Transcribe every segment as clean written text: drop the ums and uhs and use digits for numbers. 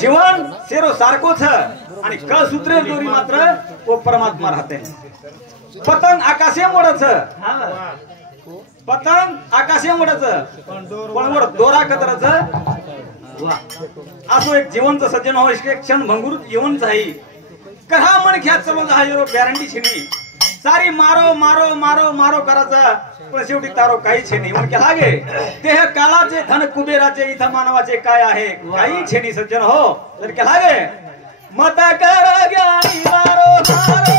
जीवन sero सारखो छ आणि क सूत्रे दोरी मात्र वो परमात्मा राहते. पतंग आकाशे मोडच पतंग आकाशे मोडच पण वर दोरा कदरच असो एक जीवनचं सज्जन हो एक क्षण भंगुर जीवन जाई कहा मन ख्या चलो जा यो गॅरंटी छेनी सारी मारो मारो मारो मारो करायचा पण शेवटी तारो काही छेनी म्हणजे लागे देह कालाचे धन कुबेराचे इथं मानवाचे काय आहे काही छेनी सज्जन हो तर के लागे मत कर ज्ञानी मारो मारो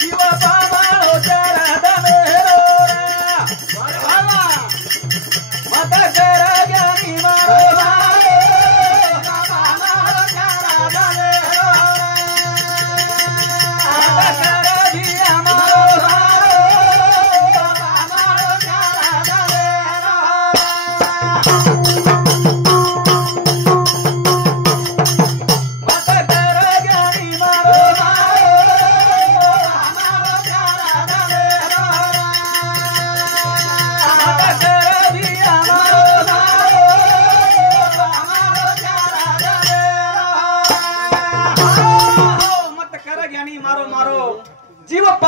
जीव पामारो चरण मेरो मत कर ज्ञानी मारो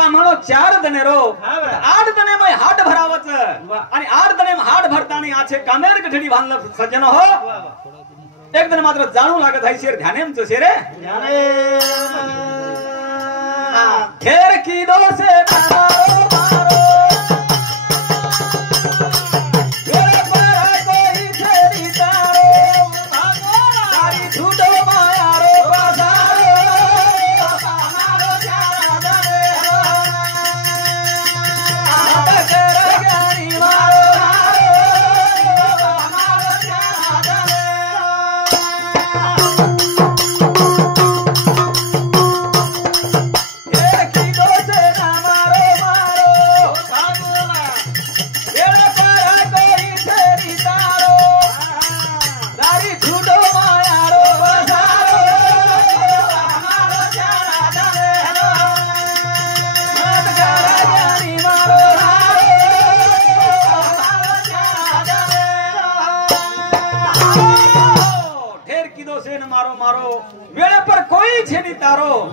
मारो चार दने रो 8 दने में हाट भरावच आणि 8 दने में हाट भरतानी आछे कामेर गठडी बांधला सज्जन हो एक दिन मात्र जाणू लागत आहे शेर ध्यानेमच शेरे खेर की दोसे मारो मारो खेर पर कोई छेड़ी तारो सारी झूठो मारो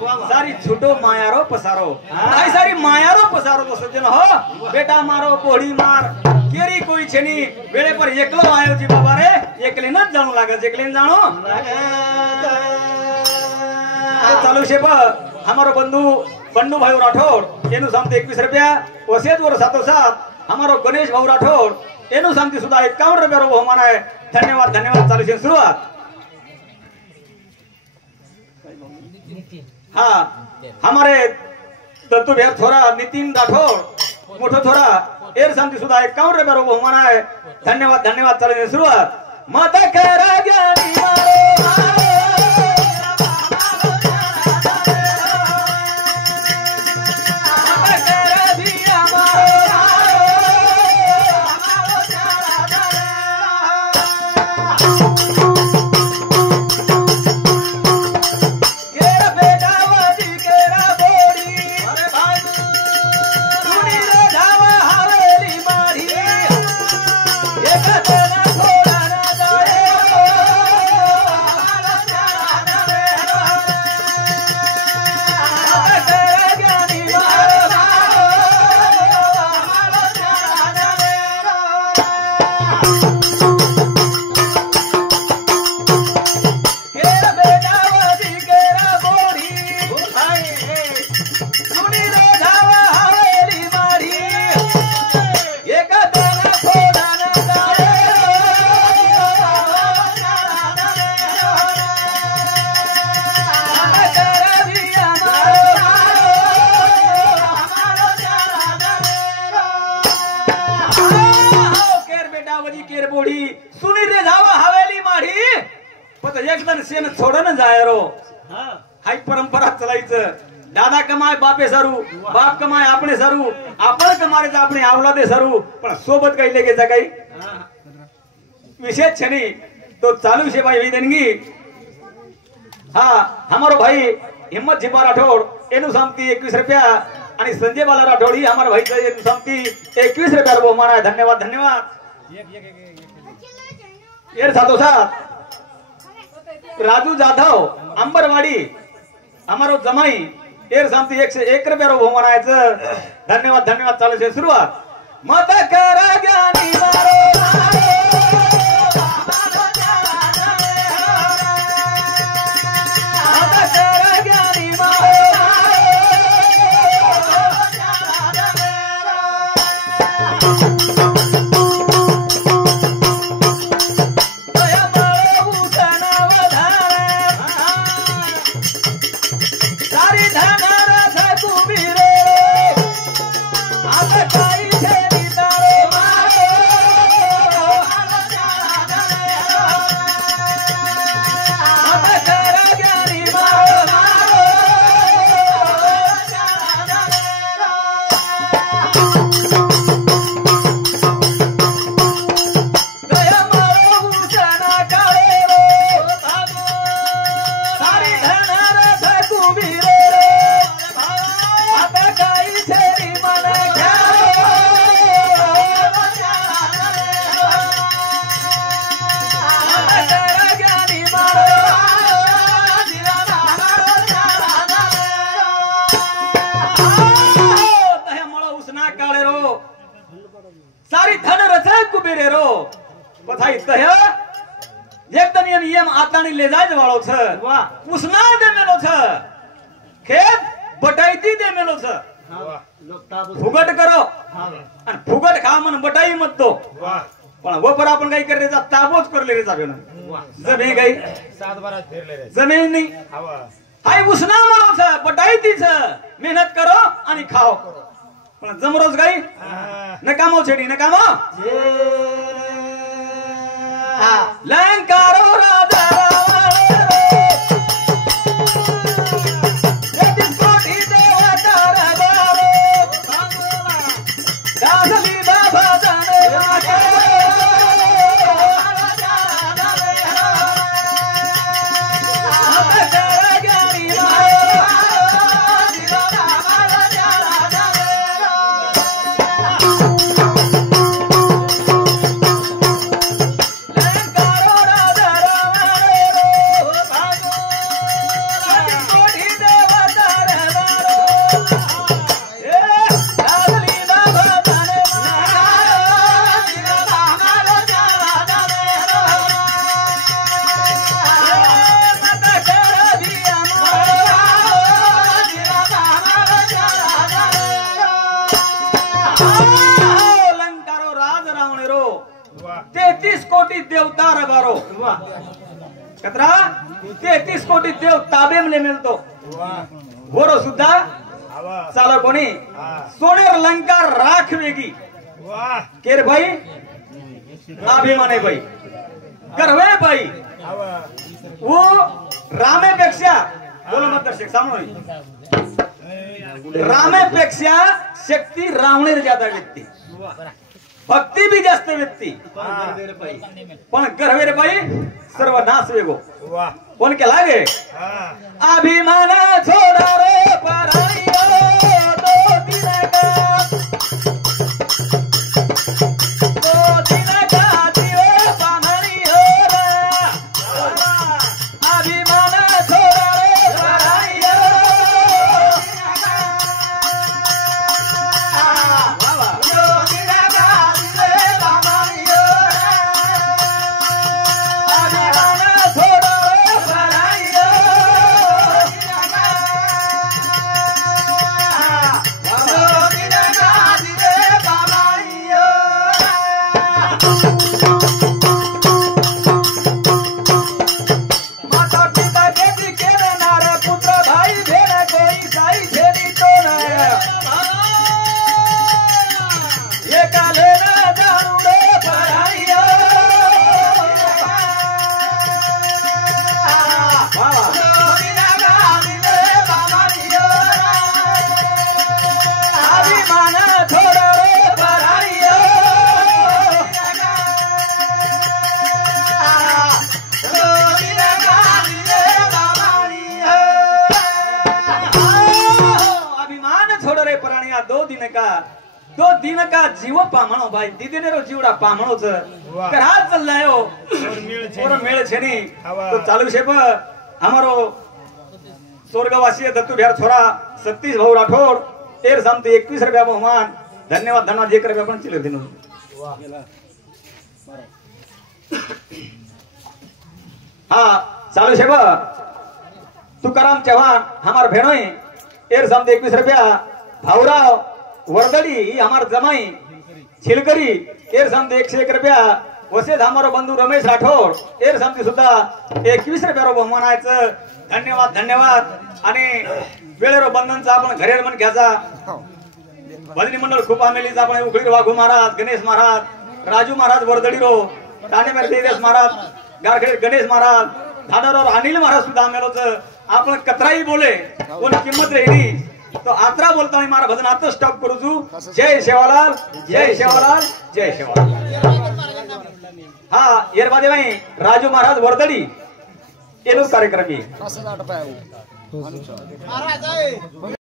बाजारो सारी झूठो मायारो पसारो आई सारी मायारो पसारो तो सज्जन हो बेटा मारो पोड़ी मार केरी कोई छेनी वेळे पर एकलो आयो जी बाबा रे एकले न जाणू लागे एकले जाणो चालू छे हमारो बंधु बंडू भाई राठौड़ एनु सामते 21 रुपया वसेत वर सातो साथ हमारो गणेश भाऊ राठौड़ एनु सामते सुधा 51 रुपया रो बहुमान है. धन्यवाद धन्यवाद. चालू छे सुरुवात. हाँ हमारे दत्तू भैया थोड़ा नितिन राठौड़ मोठो थोड़ा एर शांति सुधा 51 रुपया रो बहुमान है. धन्यवाद धन्यवाद. चले सुरुवात. मत कर ज्ञानी मारो शेन छोडन जायरो हाई परंपरा चलायचं. दादा कमाय बापे सरू बाप कमाय आपणे सरू आपण कमारे आपणे आवलादे सरू पण सोबत काही लेगे काही विशेष छनी तो चालू छे भाई देनगी. हाँ हमारो भाई हिम्मत झिपा राठौड़ एनु सामती 21 रुपया आणि संजय बाला राठौड़ ही हमारा भाई एनु सामती 21 रुपया बहुमान है. धन्यवाद धन्यवाद. एर साधो साथ राजू जाधव अंबरवाडी हमारो जमाई एर शांति 101 रुपया रो म्हणायचं धन्यवाद धन्यवाद चालू आहे सुरुवात मत करा ज्ञानी मारो मत करा ज्ञानी मारो सारी धन रचा कुबेरे रो पथाई तह एकदम ये नियम आतानी ले जाय वाळो छ वाह उसना दे मेलो छ खेत बटाईती दे मेलो छ वाह लोक ताबो फुगट करो आणि फुगट खा मन बटाई मत तो वाह पण वपर आपण काही कर रेचा ताबोच करले रेचा बेन वाह जमे गई 7 बारा फिरले रे जमीन नहीं हवा हाय उसना मनो छ बटाईती छ मेहनत करो आणि खाओ पण जमरोज गाई नकामो छेडी नकामो लंकारो राजा देवता रबारो कतरा 33 कोटी देव ताबे में मिलतो गोरो सुद्धा चालो कोणी सोनेर लंका राखवेगी केर भाई अभिमाने भाई करवे भाई वो रामेपेक्षा बोलो मत दर्शक सामने रामेपेक्षा शक्ती रावणेर ज्यादा व्यक्ती भक्ती भी जास्त व्यक्ती पण करवे रे बाई सर्व नाश वेगो कोण के लागे अभिमान छोड़ा रे पराइयो दो दिन का दियो पामरियो अभिमान छोड़ा रे पराइयो दो दिन का जीव पामणो भाई दीदी रो जीवड़ा पामणो छ करा चल जायो और मेल छेनी तो चालू छे हमारो स्वर्गवासी दत्तू बिहार छोरा सतीश भाऊ राठौड़ 21 रुपया बहुमान धन्यवाद धन्यवाद 1 रुपया पण चिल्लर दिनो हाँ चालू छे तुकाराम चव्हाण हमार भेणोई 21 रुपया भाऊराव वर्दडी हमार जमाई छिलकरी 101 रुपया वसेद हमारो बंधू रमेश राठौड़ सुद्धा 21 रुपया बहुमानायचं धन्यवाद धन्यवाद आणि वेळेरो बंधनचा आपण घरेर मन घ्यायचा भजनी मंडळ खूप आमेलीचा आपण उखळीर वाघू महाराज गणेश महाराज राजू महाराज वर्दडी रो ठाणे देश महाराज गारखेड गणेश महाराज धाडर अनिल महाराज सुद्धा आमेलोच आपण कतराई बोले कोण किंमत रेडी तो आत्रा बोलता मी मारा भजन आता स्टॉप करू तू जय शेवालाल जय शेवालाल जय शेवालाल हा येरबादे भाई राजू महाराज वर्दडी येलो कार्यक्रमी